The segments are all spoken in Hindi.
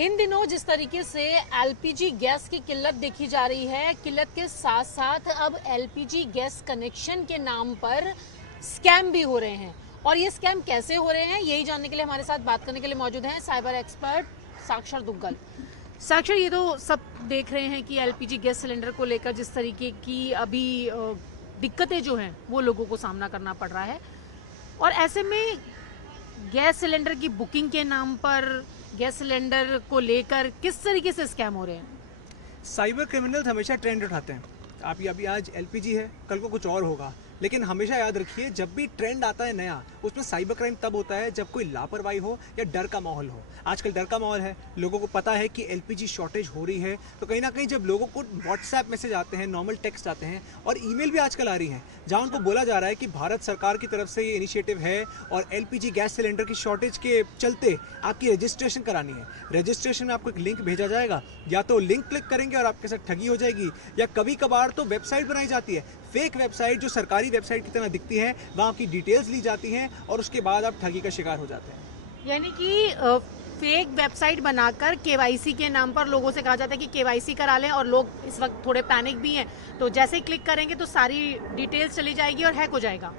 इन दिनों जिस तरीके से एलपीजी गैस की किल्लत देखी जा रही है, किल्लत के साथ साथ अब एलपीजी गैस कनेक्शन के नाम पर स्कैम भी हो रहे हैं। और ये स्कैम कैसे हो रहे हैं, यही जानने के लिए हमारे साथ बात करने के लिए मौजूद हैं साइबर एक्सपर्ट साक्षर दुग्गल। साक्षर, ये तो सब देख रहे हैं कि एलपीजी गैस सिलेंडर को लेकर जिस तरीके की अभी दिक्कतें जो हैं वो लोगों को सामना करना पड़ रहा है, और ऐसे में गैस सिलेंडर की बुकिंग के नाम पर गैस सिलेंडर को लेकर किस तरीके से स्कैम हो रहे हैं। साइबर क्रिमिनल्स हमेशा ट्रेंड उठाते हैं। आप अभी आज एलपीजी है, कल को कुछ और होगा, लेकिन हमेशा याद रखिए जब भी ट्रेंड आता है नया, उसमें साइबर क्राइम तब होता है जब कोई लापरवाही हो या डर का माहौल हो। आजकल डर का माहौल है, लोगों को पता है कि एलपीजी शॉर्टेज हो रही है, तो कहीं ना कहीं जब लोगों को व्हाट्सएप मैसेज आते हैं, नॉर्मल टेक्स्ट आते हैं और ईमेल भी आजकल आ रही हैं जहां उनको बोला जा रहा है कि भारत सरकार की तरफ से ये इनिशिएटिव है और एलपीजी गैस सिलेंडर की शॉर्टेज के चलते आपकी रजिस्ट्रेशन करानी है। रजिस्ट्रेशन में आपको एक लिंक भेजा जाएगा, या तो लिंक क्लिक करेंगे और आपके साथ ठगी हो जाएगी, या कभी कभार तो वेबसाइट बनाई जाती है, फेक वेबसाइट जो सरकारी वेबसाइट की तरह दिखती है, वहाँ आपकी डिटेल्स ली जाती हैं और उसके बाद आप ठगी का शिकार हो जाते हैं। यानी कि फेक वेबसाइट बनाकर केवाईसी के नाम पर लोगों से कहा जाता है कि केवाईसी करा लें, और लोग इस वक्त थोड़े पैनिक भी हैं, तो जैसे ही क्लिक करेंगे तो सारी डिटेल्स चली जाएगी और हैक हो जाएगा।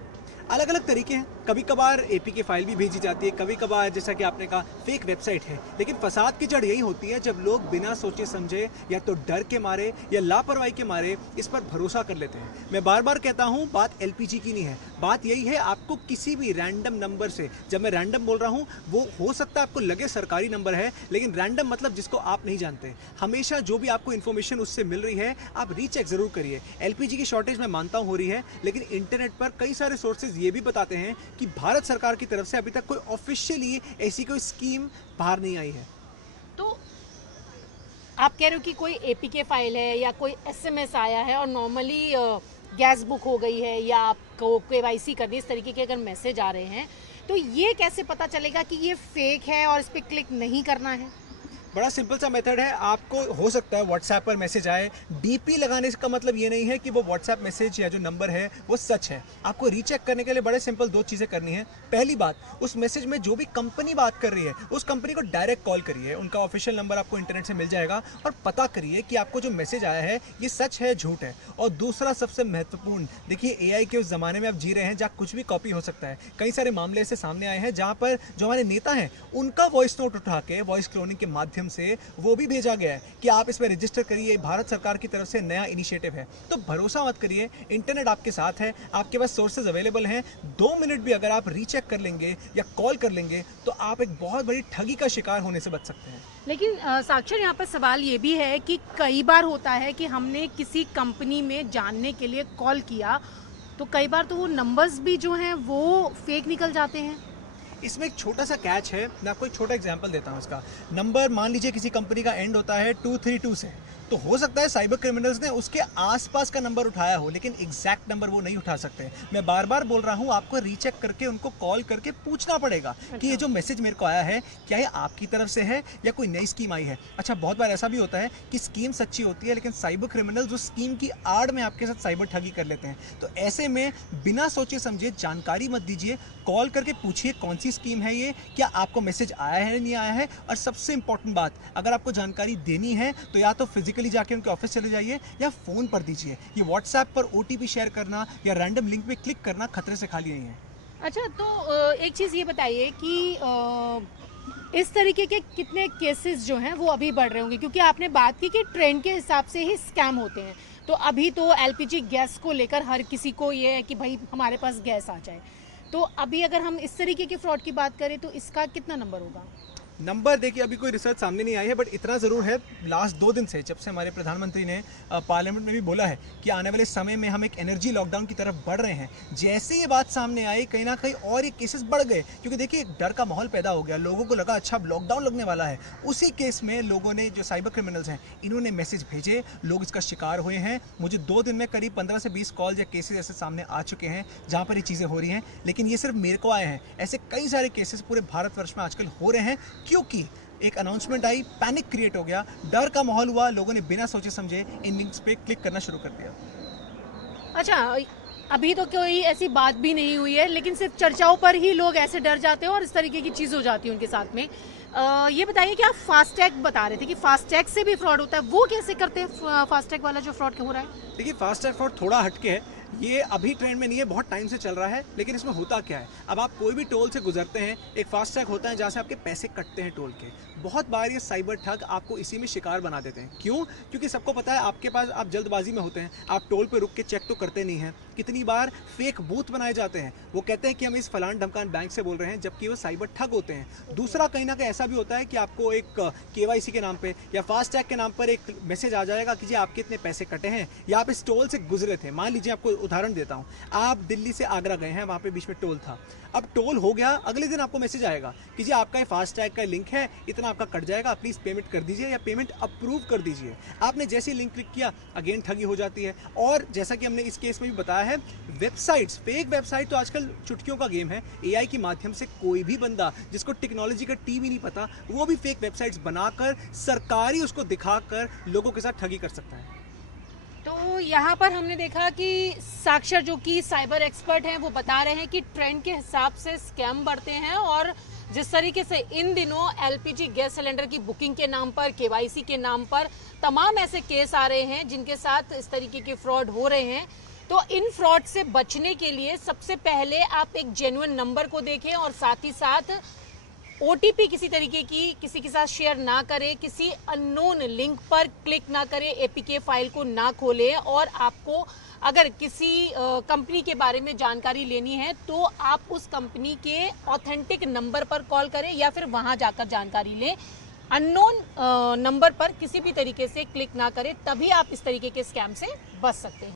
अलग अलग तरीके हैं, कभी कभार एपीके फाइल भी भेजी जाती है, कभी कभार जैसा कि आपने कहा फेक वेबसाइट है। लेकिन फसाद की जड़ यही होती है जब लोग बिना सोचे समझे या तो डर के मारे या लापरवाही के मारे इस पर भरोसा कर लेते हैं। मैं बार बार कहता हूं, बात एलपीजी की नहीं है, बात यही है आपको किसी भी रैंडम नंबर से, जब मैं रैंडम बोल रहा हूं वो हो सकता है आपको लगे सरकारी नंबर है, लेकिन रैंडम मतलब जिसको आप नहीं जानते। हमेशा जो भी आपको इन्फॉर्मेशन उससे मिल रही है आप रीचेक जरूर करिए। एलपीजी की शॉर्टेज मैं मानता हूं हो रही है, लेकिन इंटरनेट पर कई सारे सोर्सेज ये भी बताते हैं कि भारत सरकार की तरफ से अभी तक कोई ऑफिशियली ऐसी कोई स्कीम बाहर नहीं आई है। तो आप कह रहे हो कि कोई एपीके फाइल है या कोई एसएमएस आया है और नॉर्मली गैस बुक हो गई है या आपको केवाईसी करनी, इस तरीके के अगर मैसेज आ रहे हैं, तो ये कैसे पता चलेगा कि ये फेक है और इस पर क्लिक नहीं करना है? बड़ा सिंपल सा मेथड है। आपको हो सकता है व्हाट्सएप पर मैसेज आए, डीपी लगाने का मतलब ये नहीं है कि वो व्हाट्सएप मैसेज या जो नंबर है वो सच है। आपको रीचेक करने के लिए बड़े सिंपल दो चीज़ें करनी है। पहली बात, उस मैसेज में जो भी कंपनी बात कर रही है उस कंपनी को डायरेक्ट कॉल करिए, उनका ऑफिशियल नंबर आपको इंटरनेट से मिल जाएगा, और पता करिए कि आपको जो मैसेज आया है ये सच है झूठ है। और दूसरा सबसे महत्वपूर्ण, देखिए एआई के उस जमाने में आप जी रहे हैं जहाँ कुछ भी कॉपी हो सकता है। कई सारे मामले ऐसे सामने आए हैं जहाँ पर जो हमारे नेता हैं उनका वॉइस नोट उठा के वॉइस क्लोनिंग के माध्यम से वो भी भेजा गया है कि आप इसमें रजिस्टर करिए, भारत सरकार की तरफ से नया इनिशिएटिव है। तो भरोसा मत करिए, इंटरनेट आपके साथ है, आपके पास सोर्सेज अवेलेबल हैं। 2 मिनट भी अगर आप रीचेक कर लेंगे या कॉल कर लेंगे तो आप एक बहुत बड़ी ठगी का शिकार होने से बच सकते हैं। लेकिन साक्षर, यहाँ पर सवाल ये भी है कि कई बार होता है कि हमने किसी कंपनी में जानने के लिए कॉल किया, तो कई बार तो वो नंबर्स भी जो हैं वो फेक निकल जाते हैं। इसमें एक छोटा सा कैच है, मैं आपको एक छोटा एग्जांपल देता हूँ इसका। नंबर मान लीजिए किसी कंपनी का एंड होता है 232 से, तो हो सकता है साइबर क्रिमिनल्स ने उसके आसपास का नंबर उठाया हो, लेकिन एग्जैक्ट नंबर वो नहीं उठा सकते। मैं बार बार बोल रहा हूँ, आपको रीचेक करके उनको कॉल करके पूछना पड़ेगा कि ये जो मैसेज मेरे को आया है क्या ये आपकी तरफ से है या कोई नई स्कीम आई है। अच्छा, बहुत बार ऐसा भी होता है कि स्कीम सच्ची होती है, लेकिन साइबर क्रिमिनल्स उस स्कीम की आड़ में आपके साथ साइबर ठगी कर लेते हैं। तो ऐसे में बिना सोचे समझे जानकारी मत दीजिए, कॉल करके पूछिए कौन सी स्कीम है ये, क्या आपको मैसेज आया है नहीं आया है। और सबसे इंपॉर्टेंट बात, अगर आपको जानकारी देनी है तो या तो फिजिकली जाके उनके ऑफिस चले जाइए या फोन पर दीजिए। ये व्हाट्सएप पर ओटीपी शेयर करना या रैंडम लिंक पे क्लिक करना खतरे से खाली नहीं है। अच्छा, तो एक चीज़ ये बताइए कि इस तरीके के कितने केसेस जो हैं वो अभी बढ़ रहे होंगे, क्योंकि आपने बात की कि ट्रेंड के हिसाब से ही स्कैम होते हैं। तो अभी तो एलपीजी गैस को लेकर हर किसी को ये है कि भाई हमारे पास गैस आ जाए, तो अभी अगर हम इस तरीके के फ्रॉड की बात करें तो इसका कितना नंबर होगा? नंबर देखिए अभी कोई रिसर्च सामने नहीं आई है, बट इतना ज़रूर है, लास्ट 2 दिन से जब से हमारे प्रधानमंत्री ने पार्लियामेंट में भी बोला है कि आने वाले समय में हम एक एनर्जी लॉकडाउन की तरफ बढ़ रहे हैं, जैसे ये बात सामने आई कहीं ना कहीं और ये केसेस बढ़ गए, क्योंकि देखिए एक डर का माहौल पैदा हो गया, लोगों को लगा अच्छा अब लॉकडाउन लगने वाला है। उसी केस में लोगों ने, जो साइबर क्रिमिनल्स हैं, इन्होंने मैसेज भेजे, लोग इसका शिकार हुए हैं। मुझे 2 दिन में करीब 15 से 20 कॉल या केसेस ऐसे सामने आ चुके हैं जहाँ पर ये चीज़ें हो रही हैं। लेकिन ये सिर्फ मेरे को आए हैं, ऐसे कई सारे केसेस पूरे भारतवर्ष में आजकल हो रहे हैं, क्योंकि एक अनाउंसमेंट आई, पैनिक क्रिएट हो गया, डर का माहौल हुआ, लोगों ने बिना सोचे समझे इन लिंक्स पे क्लिक करना शुरू कर दिया। अच्छा, अभी तो कोई ऐसी बात भी नहीं हुई है, लेकिन सिर्फ चर्चाओं पर ही लोग ऐसे डर जाते हैं और इस तरीके की चीज़ हो जाती है उनके साथ में। ये बताइए कि आप फास्टैग बता रहे थे कि फास्टैग से भी फ्रॉड होता है, वो कैसे करते हैं फास्टैग वाला जो फ्रॉड हो रहा है? देखिए फास्टैग फ्रॉड थोड़ा हटके है, ये अभी ट्रेंड में नहीं है, बहुत टाइम से चल रहा है। लेकिन इसमें होता क्या है, अब आप कोई भी टोल से गुजरते हैं, एक फास्टैग होता है जहाँ से आपके पैसे कटते हैं टोल के। बहुत बार ये साइबर ठग आपको इसी में शिकार बना देते हैं। क्यों? क्योंकि सबको पता है आपके पास, आप जल्दबाजी में होते हैं, आप टोल पे रुक के चेक तो करते नहीं हैं। कितनी बार फेक बूथ बनाए जाते हैं, वो कहते हैं कि हम इस फलान ढमकान बैंक से बोल रहे हैं, जबकि वो साइबर ठग होते हैं। दूसरा कहीं ना कहीं ऐसा भी होता है कि आपको एक केवाईसी के नाम पे या फास्टैग के नाम पर एक मैसेज आ जाएगा कि जी आपके इतने पैसे कटे हैं, या आप इस टोल से गुजरे थे। मान लीजिए, आपको उदाहरण देता हूँ, आप दिल्ली से आगरा गए हैं, वहाँ पे बीच में टोल था, अब टोल हो गया, अगले दिन आपको मैसेज आएगा कि जी आपका ये फास्टैग का लिंक है, इतना आपका कट जाएगा, प्लीज़ पेमेंट कर दीजिए या पेमेंट अप्रूव कर दीजिए। आपने जैसे ही लिंक क्लिक किया, अगेन ठगी हो जाती है। और जैसा कि हमने इस केस में भी बताया है, वेबसाइट्स, फेक वेबसाइट तो आजकल चुटकियों का गेम है। एआई के माध्यम से कोई भी बंदा जिसको टेक्नोलॉजी का टी भी नहीं पता, वो भी फेक वेबसाइट्स बनाकर सरकारी उसको दिखाकर लोगों के साथ ठगी कर सकता है। तो यहाँ पर हमने देखा कि साक्षर जो कि साइबर एक्सपर्ट हैं वो बता रहे हैं कि ट्रेंड के हिसाब से स्कैम बढ़ते हैं, और जिस तरीके से इन दिनों एलपीजी गैस सिलेंडर की बुकिंग के नाम पर, केवाईसी के नाम पर तमाम ऐसे केस आ रहे हैं जिनके साथ इस तरीके के फ्रॉड हो रहे हैं। तो इन फ्रॉड से बचने के लिए सबसे पहले आप एक जेन्युइन नंबर को देखें, और साथ ही साथ ओटीपी किसी तरीके की किसी के साथ शेयर ना करें, किसी अननोन लिंक पर क्लिक ना करें, एपीके फाइल को ना खोलें। और आपको अगर किसी कंपनी के बारे में जानकारी लेनी है तो आप उस कंपनी के ऑथेंटिक नंबर पर कॉल करें या फिर वहां जाकर जानकारी लें। अननोन नंबर पर किसी भी तरीके से क्लिक ना करें, तभी आप इस तरीके के स्कैम से बच सकते हैं।